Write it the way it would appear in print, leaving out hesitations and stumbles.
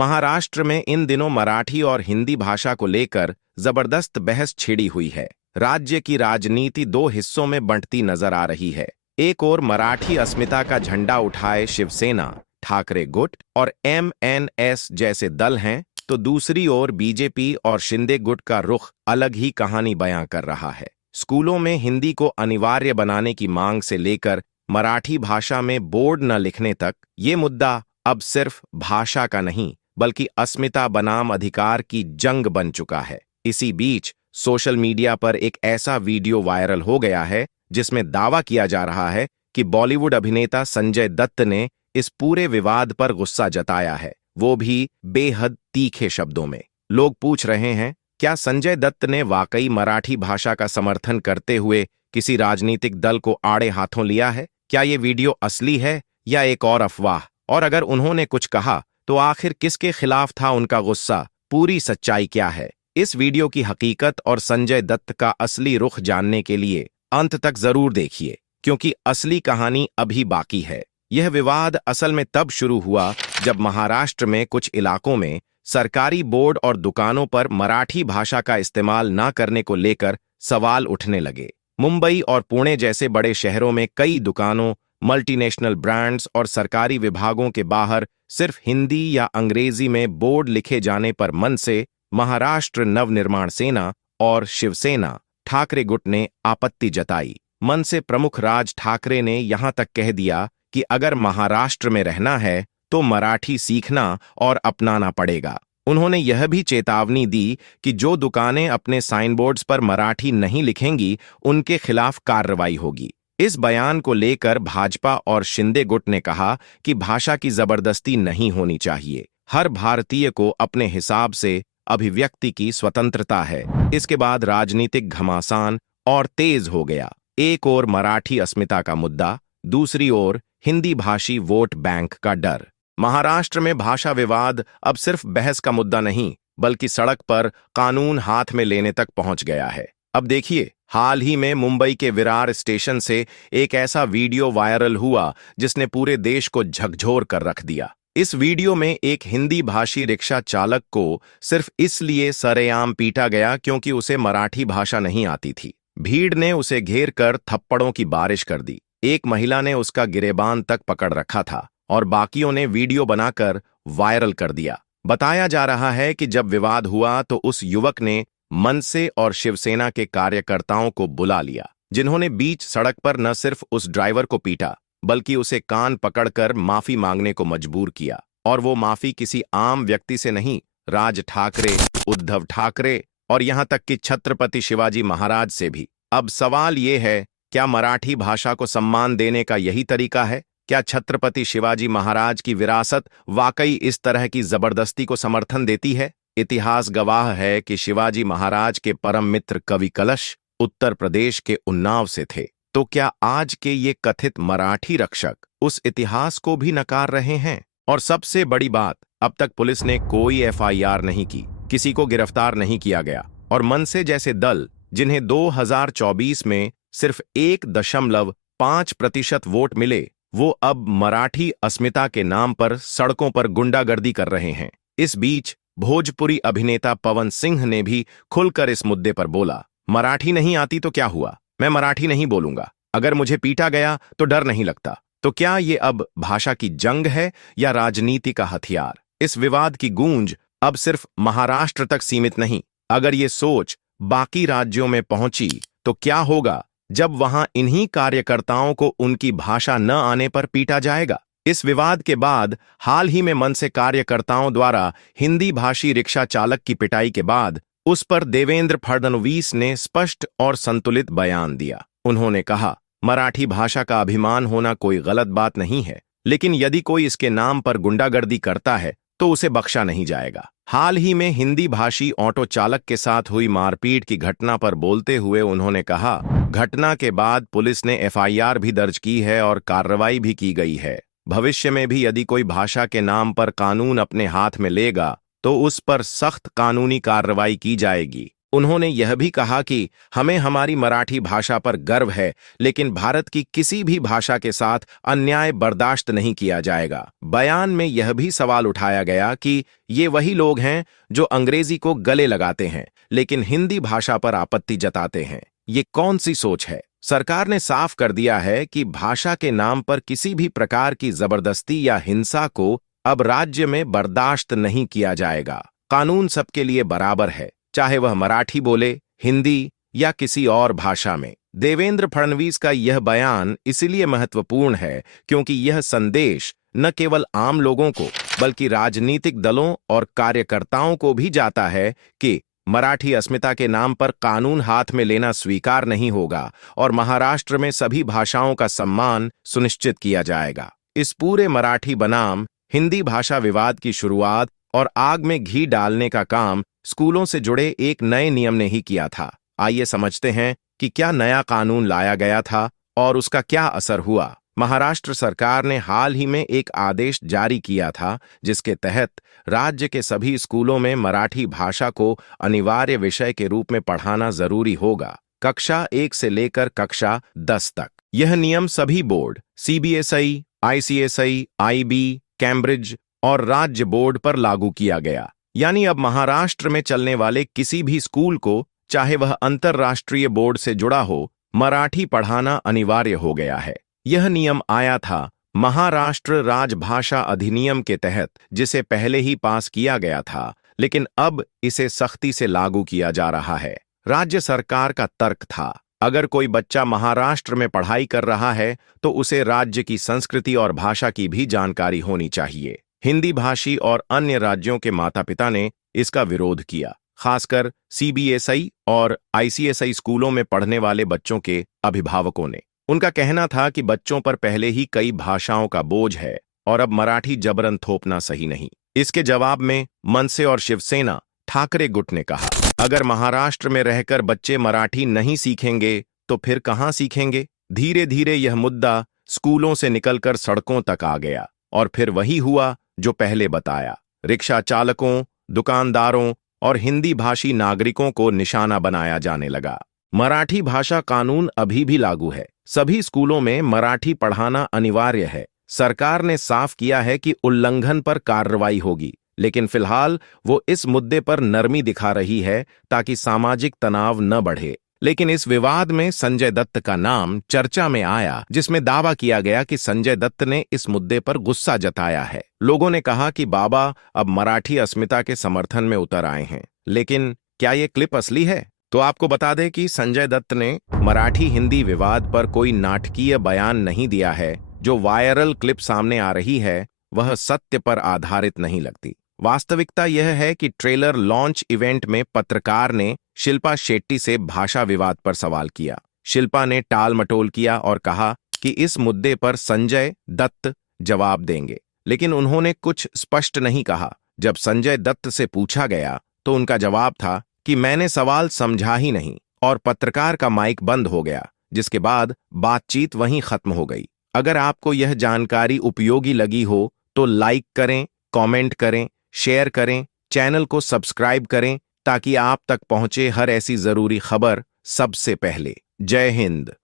महाराष्ट्र में इन दिनों मराठी और हिंदी भाषा को लेकर जबरदस्त बहस छिड़ी हुई है। राज्य की राजनीति दो हिस्सों में बंटती नजर आ रही है। एक ओर मराठी अस्मिता का झंडा उठाए शिवसेना, ठाकरे गुट और एमएनएस जैसे दल हैं, तो दूसरी ओर बीजेपी और शिंदे गुट का रुख अलग ही कहानी बयां कर रहा है। स्कूलों में हिंदी को अनिवार्य बनाने की मांग से लेकर मराठी भाषा में बोर्ड न लिखने तक, ये मुद्दा अब सिर्फ भाषा का नहीं बल्कि अस्मिता बनाम अधिकार की जंग बन चुका है। इसी बीच सोशल मीडिया पर एक ऐसा वीडियो वायरल हो गया है जिसमें दावा किया जा रहा है कि बॉलीवुड अभिनेता संजय दत्त ने इस पूरे विवाद पर गुस्सा जताया है, वो भी बेहद तीखे शब्दों में। लोग पूछ रहे हैं, क्या संजय दत्त ने वाकई मराठी भाषा का समर्थन करते हुए किसी राजनीतिक दल को आड़े हाथों लिया है? क्या ये वीडियो असली है या एक और अफवाह? और अगर उन्होंने कुछ कहा तो आखिर किसके खिलाफ था उनका गुस्सा? पूरी सच्चाई क्या है? इस वीडियो की हकीकत और संजय दत्त का असली रुख जानने के लिए अंत तक जरूर देखिए, क्योंकि असली कहानी अभी बाकी है। यह विवाद असल में तब शुरू हुआ जब महाराष्ट्र में कुछ इलाकों में सरकारी बोर्ड और दुकानों पर मराठी भाषा का इस्तेमाल न करने को लेकर सवाल उठने लगे। मुंबई और पुणे जैसे बड़े शहरों में कई दुकानों, मल्टीनेशनल ब्रांड्स और सरकारी विभागों के बाहर सिर्फ हिंदी या अंग्रेजी में बोर्ड लिखे जाने पर मन से महाराष्ट्र नवनिर्माण सेना और शिवसेना, ठाकरे गुट ने आपत्ति जताई। मन से प्रमुख राज ठाकरे ने यहां तक कह दिया कि अगर महाराष्ट्र में रहना है तो मराठी सीखना और अपनाना पड़ेगा। उन्होंने यह भी चेतावनी दी कि जो दुकानें अपने साइनबोर्ड्स पर मराठी नहीं लिखेंगी, उनके खिलाफ कार्रवाई होगी। इस बयान को लेकर भाजपा और शिंदे गुट ने कहा कि भाषा की जबरदस्ती नहीं होनी चाहिए। हर भारतीय को अपने हिसाब से अभिव्यक्ति की स्वतंत्रता है। इसके बाद राजनीतिक घमासान और तेज हो गया। एक ओर मराठी अस्मिता का मुद्दा, दूसरी ओर हिंदी भाषी वोट बैंक का डर। महाराष्ट्र में भाषा विवाद अब सिर्फ बहस का मुद्दा नहीं, बल्कि सड़क पर कानून हाथ में लेने तक पहुंच गया है। अब देखिए, हाल ही में मुंबई के विरार स्टेशन से एक ऐसा वीडियो वायरल हुआ जिसने पूरे देश को झकझोर कर रख दिया। इस वीडियो में एक हिंदी भाषी रिक्शा चालक को सिर्फ इसलिए सरेआम पीटा गया क्योंकि उसे मराठी भाषा नहीं आती थी। भीड़ ने उसे घेर कर थप्पड़ों की बारिश कर दी। एक महिला ने उसका गिरेबान तक पकड़ रखा था और बाकियों ने वीडियो बनाकर वायरल कर दिया। बताया जा रहा है कि जब विवाद हुआ तो उस युवक ने मनसे और शिवसेना के कार्यकर्ताओं को बुला लिया, जिन्होंने बीच सड़क पर न सिर्फ उस ड्राइवर को पीटा बल्कि उसे कान पकड़कर माफी मांगने को मजबूर किया। और वो माफी किसी आम व्यक्ति से नहीं, राज ठाकरे, उद्धव ठाकरे और यहां तक कि छत्रपति शिवाजी महाराज से भी। अब सवाल ये है, क्या मराठी भाषा को सम्मान देने का यही तरीका है? क्या छत्रपति शिवाजी महाराज की विरासत वाकई इस तरह की जबरदस्ती को समर्थन देती है? इतिहास गवाह है कि शिवाजी महाराज के परम मित्र कवि कलश उत्तर प्रदेश के उन्नाव से थे। तो क्या आज के ये कथित मराठी रक्षक उस इतिहास को भी नकार रहे हैं? और सबसे बड़ी बात, अब तक पुलिस ने कोई एफआईआर नहीं की, किसी को गिरफ्तार नहीं किया गया। और मनसे जैसे दल, जिन्हें 2024 में सिर्फ 1.5% वोट मिले, वो अब मराठी अस्मिता के नाम पर सड़कों पर गुंडागर्दी कर रहे हैं। इस बीच भोजपुरी अभिनेता पवन सिंह ने भी खुलकर इस मुद्दे पर बोला, मराठी नहीं आती तो क्या हुआ, मैं मराठी नहीं बोलूंगा, अगर मुझे पीटा गया तो डर नहीं लगता। तो क्या ये अब भाषा की जंग है या राजनीति का हथियार? इस विवाद की गूंज अब सिर्फ महाराष्ट्र तक सीमित नहीं। अगर ये सोच बाकी राज्यों में पहुंची तो क्या होगा जब वहां इन्हीं कार्यकर्ताओं को उनकी भाषा न आने पर पीटा जाएगा? इस विवाद के बाद हाल ही में मनसे कार्यकर्ताओं द्वारा हिंदी भाषी रिक्शा चालक की पिटाई के बाद उस पर देवेंद्र फडणवीस ने स्पष्ट और संतुलित बयान दिया। उन्होंने कहा, मराठी भाषा का अभिमान होना कोई गलत बात नहीं है, लेकिन यदि कोई इसके नाम पर गुंडागर्दी करता है तो उसे बख्शा नहीं जाएगा। हाल ही में हिंदी भाषी ऑटो चालक के साथ हुई मारपीट की घटना पर बोलते हुए उन्होंने कहा, घटना के बाद पुलिस ने एफआईआर भी दर्ज की है और कार्रवाई भी की गई है। भविष्य में भी यदि कोई भाषा के नाम पर कानून अपने हाथ में लेगा तो उस पर सख्त कानूनी कार्रवाई की जाएगी। उन्होंने यह भी कहा कि हमें हमारी मराठी भाषा पर गर्व है, लेकिन भारत की किसी भी भाषा के साथ अन्याय बर्दाश्त नहीं किया जाएगा। बयान में यह भी सवाल उठाया गया कि ये वही लोग हैं जो अंग्रेजी को गले लगाते हैं, लेकिन हिंदी भाषा पर आपत्ति जताते हैं। ये कौन सी सोच है? सरकार ने साफ कर दिया है कि भाषा के नाम पर किसी भी प्रकार की जबरदस्ती या हिंसा को अब राज्य में बर्दाश्त नहीं किया जाएगा। कानून सबके लिए बराबर है, चाहे वह मराठी बोले, हिंदी या किसी और भाषा में। देवेंद्र फडणवीस का यह बयान इसलिए महत्वपूर्ण है क्योंकि यह संदेश न केवल आम लोगों को बल्कि राजनीतिक दलों और कार्यकर्ताओं को भी जाता है कि मराठी अस्मिता के नाम पर कानून हाथ में लेना स्वीकार नहीं होगा और महाराष्ट्र में सभी भाषाओं का सम्मान सुनिश्चित किया जाएगा। इस पूरे मराठी बनाम हिंदी भाषा विवाद की शुरुआत और आग में घी डालने का काम स्कूलों से जुड़े एक नए नियम ने ही किया था। आइए समझते हैं कि क्या नया कानून लाया गया था और उसका क्या असर हुआ। महाराष्ट्र सरकार ने हाल ही में एक आदेश जारी किया था जिसके तहत राज्य के सभी स्कूलों में मराठी भाषा को अनिवार्य विषय के रूप में पढ़ाना जरूरी होगा, कक्षा 1 से लेकर कक्षा 10 तक। यह नियम सभी board CBSE, ICSE, IB, Cambridge और राज्य बोर्ड पर लागू किया गया। यानी अब महाराष्ट्र में चलने वाले किसी भी स्कूल को, चाहे वह अंतर्राष्ट्रीय बोर्ड से जुड़ा हो, मराठी पढ़ाना अनिवार्य हो गया है। यह नियम आया था महाराष्ट्र राजभाषा अधिनियम के तहत, जिसे पहले ही पास किया गया था, लेकिन अब इसे सख्ती से लागू किया जा रहा है। राज्य सरकार का तर्क था, अगर कोई बच्चा महाराष्ट्र में पढ़ाई कर रहा है तो उसे राज्य की संस्कृति और भाषा की भी जानकारी होनी चाहिए। हिंदी भाषी और अन्य राज्यों के माता-पिता ने इसका विरोध किया, खासकर सीबीएसई और आईसीएसई स्कूलों में पढ़ने वाले बच्चों के अभिभावकों ने। उनका कहना था कि बच्चों पर पहले ही कई भाषाओं का बोझ है और अब मराठी जबरन थोपना सही नहीं। इसके जवाब में मनसे और शिवसेना ठाकरे गुट ने कहा, अगर महाराष्ट्र में रहकर बच्चे मराठी नहीं सीखेंगे तो फिर कहाँ सीखेंगे? धीरे धीरे यह मुद्दा स्कूलों से निकलकर सड़कों तक आ गया और फिर वही हुआ जो पहले बताया। रिक्शा चालकों, दुकानदारों और हिंदी भाषी नागरिकों को निशाना बनाया जाने लगा। मराठी भाषा कानून अभी भी लागू है। सभी स्कूलों में मराठी पढ़ाना अनिवार्य है। सरकार ने साफ किया है कि उल्लंघन पर कार्रवाई होगी, लेकिन फिलहाल वो इस मुद्दे पर नरमी दिखा रही है ताकि सामाजिक तनाव न बढ़े। लेकिन इस विवाद में संजय दत्त का नाम चर्चा में आया, जिसमें दावा किया गया कि संजय दत्त ने इस मुद्दे पर गुस्सा जताया है। लोगों ने कहा कि बाबा अब मराठी अस्मिता के समर्थन में उतर आए हैं। लेकिन क्या ये क्लिप असली है? तो आपको बता दें कि संजय दत्त ने मराठी हिंदी विवाद पर कोई नाटकीय बयान नहीं दिया है। जो वायरल क्लिप सामने आ रही है वह सत्य पर आधारित नहीं लगती। वास्तविकता यह है कि ट्रेलर लॉन्च इवेंट में पत्रकार ने शिल्पा शेट्टी से भाषा विवाद पर सवाल किया। शिल्पा ने टाल मटोल किया और कहा कि इस मुद्दे पर संजय दत्त जवाब देंगे, लेकिन उन्होंने कुछ स्पष्ट नहीं कहा। जब संजय दत्त से पूछा गया तो उनका जवाब था कि मैंने सवाल समझा ही नहीं, और पत्रकार का माइक बंद हो गया, जिसके बाद बातचीत वहीं खत्म हो गई। अगर आपको यह जानकारी उपयोगी लगी हो तो लाइक करें, कमेंट करें, शेयर करें, चैनल को सब्सक्राइब करें ताकि आप तक पहुंचे हर ऐसी जरूरी खबर सबसे पहले। जय हिंद।